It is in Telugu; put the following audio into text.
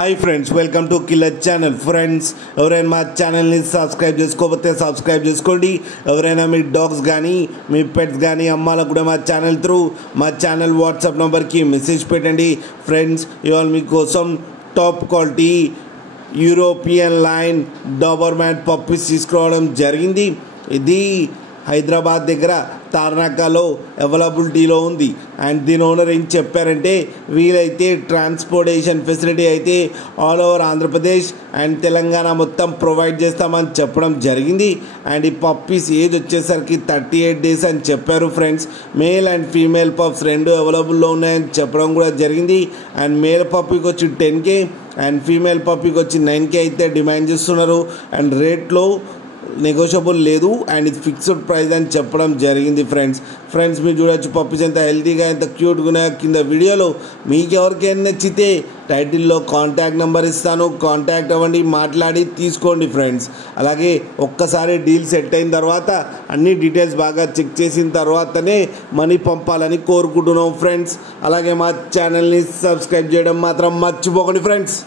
Hi friends, welcome to killer channel. Friends, ఎవరైనా మా ఛానల్ని సబ్స్క్రైబ్ చేసుకోకపోతే సబ్స్క్రైబ్ చేసుకోండి. ఎవరైనా మీ డాగ్స్ కానీ మీ పెట్స్ కానీ అమ్మాలకు కూడా మా ఛానల్ వాట్సాప్ నెంబర్కి మెసేజ్ పెట్టండి. ఫ్రెండ్స్, ఇవాళ మీకోసం top quality European line Doberman puppies తీసుకురావడం జరిగింది. ఇది హైదరాబాద్ దగ్గర తార్నాకాలో అవైలబిలిటీలో ఉంది. అండ్ దీని ఓనర్ ఏం చెప్పారంటే, వీలైతే ట్రాన్స్పోర్టేషన్ ఫెసిలిటీ అయితే all over Andhra Pradesh and Telangana మొత్తం ప్రొవైడ్ చేస్తామని చెప్పడం జరిగింది. అండ్ ఈ పప్పీస్ ఏజ్ వచ్చేసరికి 38 days అని చెప్పారు. Friends, male and female pups రెండు అవైలబుల్లో ఉన్నాయని చెప్పడం కూడా జరిగింది. అండ్ మేల్ పప్పీకి వచ్చి 10K అండ్ ఫీమేల్ పప్పీకి వచ్చి 9K అయితే డిమాండ్ చేస్తున్నారు. అండ్ రేట్లో నెగోషియబుల్ లేదు అండ్ ఇది ఫిక్స్డ్ ప్రైస్ అని చెప్పడం జరిగింది. ఫ్రెండ్స్ మీరు చూడొచ్చు పప్పీస్ ఎంత హెల్తీగా ఎంత క్యూట్గా ఉన్నాయో. కింద వీడియోలో మీకు ఎవరికైనా నచ్చితే టైటిల్లో కాంటాక్ట్ నెంబర్ ఇస్తాను, కాంటాక్ట్ అవ్వండి, మాట్లాడి తీసుకోండి. ఫ్రెండ్స్, అలాగే ఒక్కసారి డీల్ సెట్ అయిన తర్వాత అన్ని డీటెయిల్స్ బాగా చెక్ చేసిన తర్వాతనే మనీ పంపాలని కోరుకుంటున్నాం. ఫ్రెండ్స్, అలాగే మా ఛానల్ని సబ్స్క్రైబ్ చేయడం మాత్రం మర్చిపోకండి. ఫ్రెండ్స్.